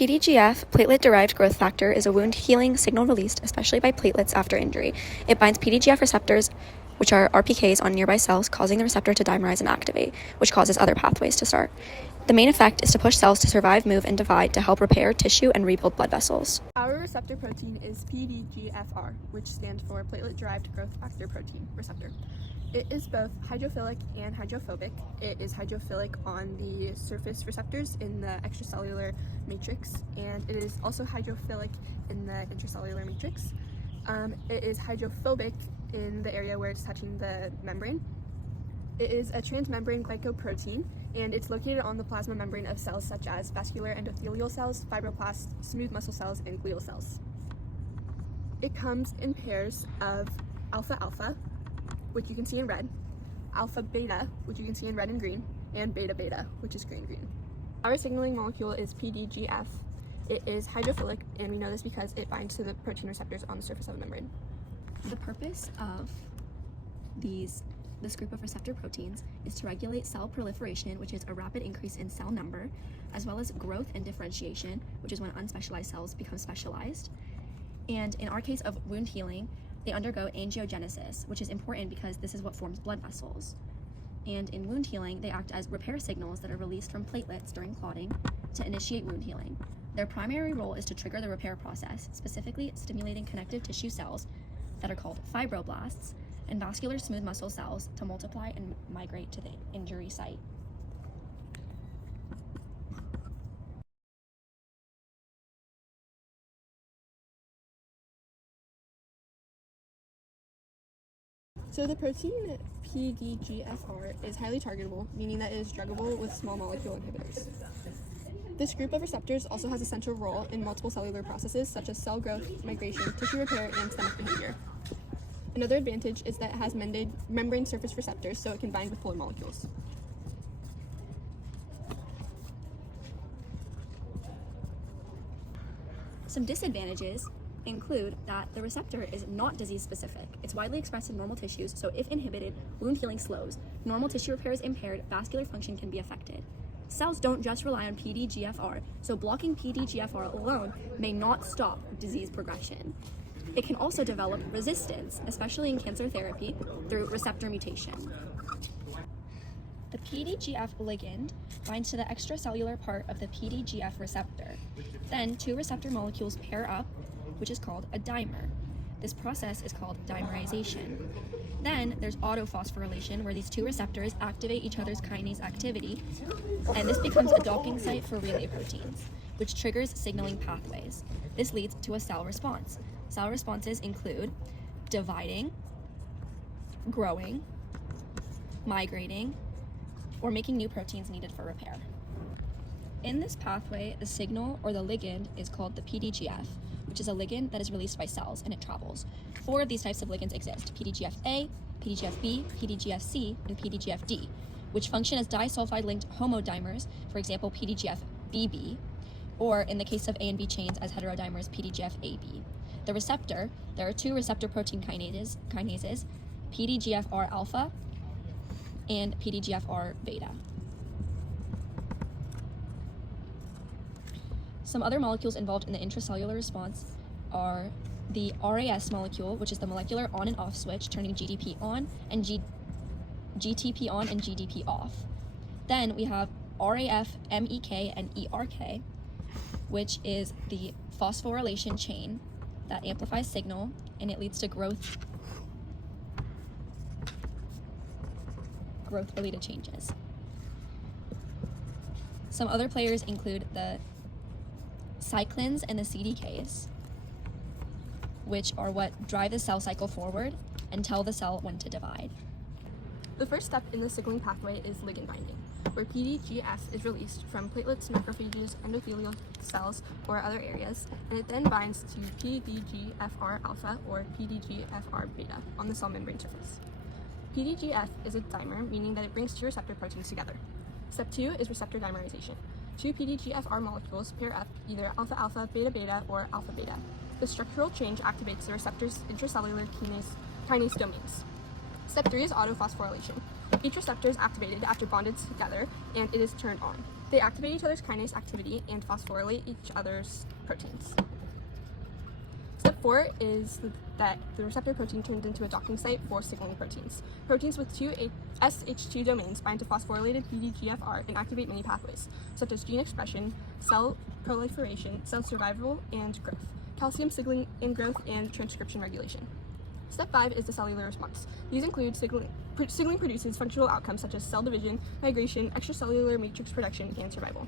PDGF, platelet-derived growth factor, is a wound healing signal released especially by platelets after injury. It binds PDGF receptors, which are RPKs, on nearby cells, causing the receptor to dimerize and activate, which causes other pathways to start. The main effect is to push cells to survive, move, and divide to help repair tissue and rebuild blood vessels. Our receptor protein is PDGFR, which stands for platelet-derived growth factor protein receptor. It is both hydrophilic and hydrophobic. It is hydrophilic on the surface receptors in the extracellular matrix, and it is also hydrophilic in the intracellular matrix. It is hydrophobic in the area where it's touching the membrane. It is a transmembrane glycoprotein, and it's located on the plasma membrane of cells such as vascular endothelial cells, fibroblasts, smooth muscle cells, and glial cells. It comes in pairs of alpha-alpha, which you can see in red, alpha-beta, which you can see in red and green, and beta-beta, which is green-green. Our signaling molecule is PDGF. It is hydrophilic, and we know this because it binds to the protein receptors on the surface of the membrane. The purpose of this group of receptor proteins is to regulate cell proliferation, which is a rapid increase in cell number, as well as growth and differentiation, which is when unspecialized cells become specialized. And in our case of wound healing, they undergo angiogenesis, which is important because this is what forms blood vessels. And in wound healing, they act as repair signals that are released from platelets during clotting to initiate wound healing. Their primary role is to trigger the repair process, specifically stimulating connective tissue cells that are called fibroblasts and vascular smooth muscle cells to multiply and migrate to the injury site. So the protein PDGFR is highly targetable, meaning that it is druggable with small molecule inhibitors. This group of receptors also has a central role in multiple cellular processes such as cell growth, migration, tissue repair, and stomach behavior. Another advantage is that it has membrane surface receptors, so it can bind with polar molecules. Some disadvantages include that the receptor is not disease-specific. It's widely expressed in normal tissues, so if inhibited, wound healing slows. Normal tissue repair is impaired, vascular function can be affected. Cells don't just rely on PDGFR, so blocking PDGFR alone may not stop disease progression. It can also develop resistance, especially in cancer therapy, through receptor mutation. The PDGF ligand binds to the extracellular part of the PDGF receptor. Then two receptor molecules pair up, which is called a dimer. This process is called dimerization. Then there's autophosphorylation, where these two receptors activate each other's kinase activity, and this becomes a docking site for relay proteins, which triggers signaling pathways. This leads to a cell response. Cell responses include dividing, growing, migrating, or making new proteins needed for repair. In this pathway, the signal or the ligand is called the PDGF, which is a ligand that is released by cells, and it travels. 4 of these types of ligands exist: PDGF-A, PDGF-B, PDGF-C, and PDGF-D, which function as disulfide-linked homodimers, for example, PDGF-BB, or in the case of A and B chains as heterodimers, PDGF-AB. The receptor, there are 2 receptor protein kinases, PDGFR-alpha and PDGFR-beta. Some other molecules involved in the intracellular response are the RAS molecule, which is the molecular on and off switch, turning GDP on and GTP on and GDP off. Then we have RAF, MEK, and ERK, which is the phosphorylation chain that amplifies signal, and it leads to growth-related changes. Some other players include the cyclins and the CDKs, which are what drive the cell cycle forward and tell the cell when to divide. The first step in the signaling pathway is ligand binding, where PDGF is released from platelets, macrophages, endothelial cells, or other areas, and it then binds to PDGFR alpha or PDGFR beta on the cell membrane surface. PDGF is a dimer, meaning that it brings 2 receptor proteins together. Step 2 is receptor dimerization. 2 PDGFR molecules pair up, either alpha-alpha, beta-beta, or alpha-beta. The structural change activates the receptor's intracellular kinase domains. Step 3 is autophosphorylation. Each receptor is activated after bonded together, and it is turned on. They activate each other's kinase activity and phosphorylate each other's proteins. Step 4 is that the receptor protein turns into a docking site for signaling proteins. Proteins with two SH2 domains bind to phosphorylated PDGFR and activate many pathways, such as gene expression, cell proliferation, cell survival, and growth, calcium signaling in growth, and transcription regulation. Step 5 is the cellular response. These include signaling produces functional outcomes such as cell division, migration, extracellular matrix production, and survival.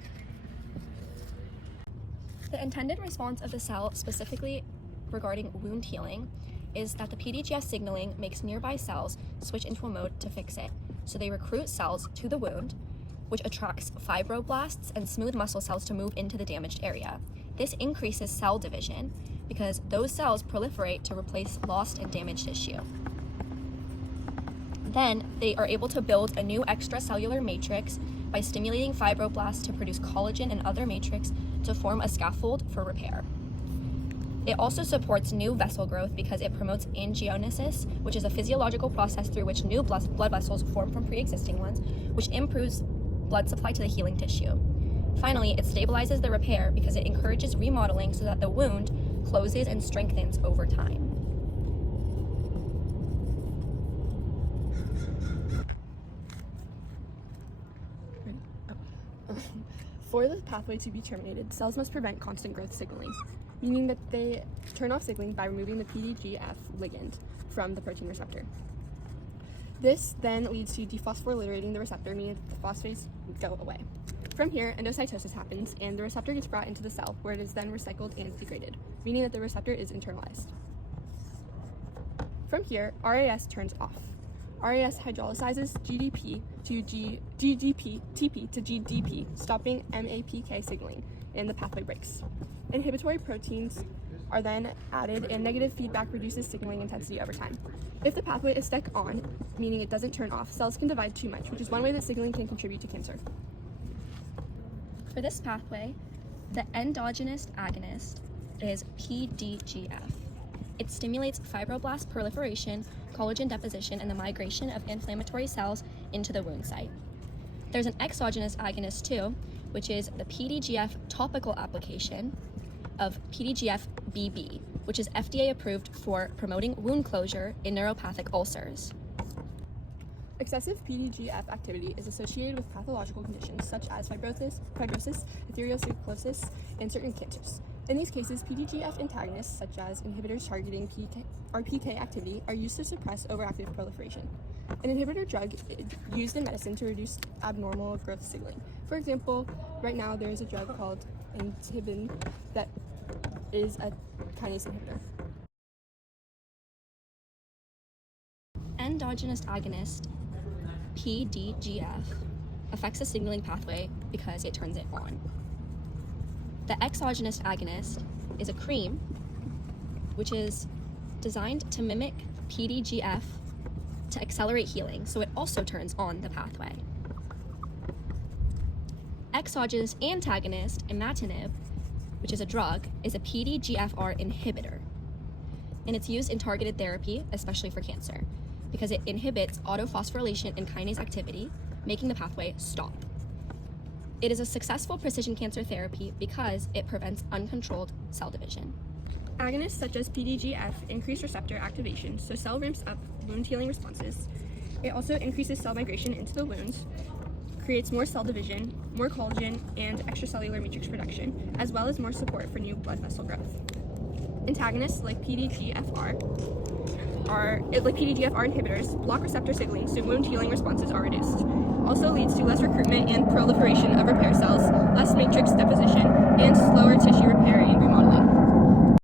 The intended response of the cell, specifically regarding wound healing, is that the PDGF signaling makes nearby cells switch into a mode to fix it. So they recruit cells to the wound, which attracts fibroblasts and smooth muscle cells to move into the damaged area. This increases cell division because those cells proliferate to replace lost and damaged tissue. Then they are able to build a new extracellular matrix by stimulating fibroblasts to produce collagen and other matrix to form a scaffold for repair. It also supports new vessel growth because it promotes angiogenesis, which is a physiological process through which new blood vessels form from pre-existing ones, which improves blood supply to the healing tissue. Finally, it stabilizes the repair because it encourages remodeling so that the wound closes and strengthens over time. For the pathway to be terminated, cells must prevent constant growth signaling, meaning that they turn off signaling by removing the PDGF ligand from the protein receptor. This then leads to dephosphorylating the receptor, meaning that the phosphates go away. From here, endocytosis happens, and the receptor gets brought into the cell, where it is then recycled and degraded, meaning that the receptor is internalized. From here, RAS turns off. RAS hydrolyzes GDP to TP to GDP, stopping MAPK signaling, and the pathway breaks. Inhibitory proteins are then added, and negative feedback reduces signaling intensity over time. If the pathway is stuck on, meaning it doesn't turn off, cells can divide too much, which is one way that signaling can contribute to cancer. For this pathway, the endogenous agonist is PDGF. It stimulates fibroblast proliferation, collagen deposition, and the migration of inflammatory cells into the wound site. There's an exogenous agonist too, which is the PDGF topical application of PDGF-BB, which is FDA approved for promoting wound closure in neuropathic ulcers. Excessive PDGF activity is associated with pathological conditions such as fibrosis, erythrocytosis, and certain cancers. In these cases, PDGF antagonists, such as inhibitors targeting RPK activity, are used to suppress overactive proliferation. An inhibitor drug is used in medicine to reduce abnormal growth signaling. For example, right now there is a drug called Intibin that is a kinase inhibitor. Endogenous agonist, PDGF, affects the signaling pathway because it turns it on. The exogenous agonist is a cream which is designed to mimic PDGF to accelerate healing, so it also turns on the pathway. Exogenous antagonist, imatinib, which is a drug, is a PDGFR inhibitor, and it's used in targeted therapy, especially for cancer, because it inhibits autophosphorylation and kinase activity, making the pathway stop. It is a successful precision cancer therapy because it prevents uncontrolled cell division. Agonists such as PDGF increase receptor activation, so cell ramps up wound healing responses. It also increases cell migration into the wounds, creates more cell division, more collagen, and extracellular matrix production, as well as more support for new blood vessel growth. Antagonists like PDGFR inhibitors block receptor signaling, so wound healing responses are reduced. Also leads to less recruitment and proliferation of repair cells,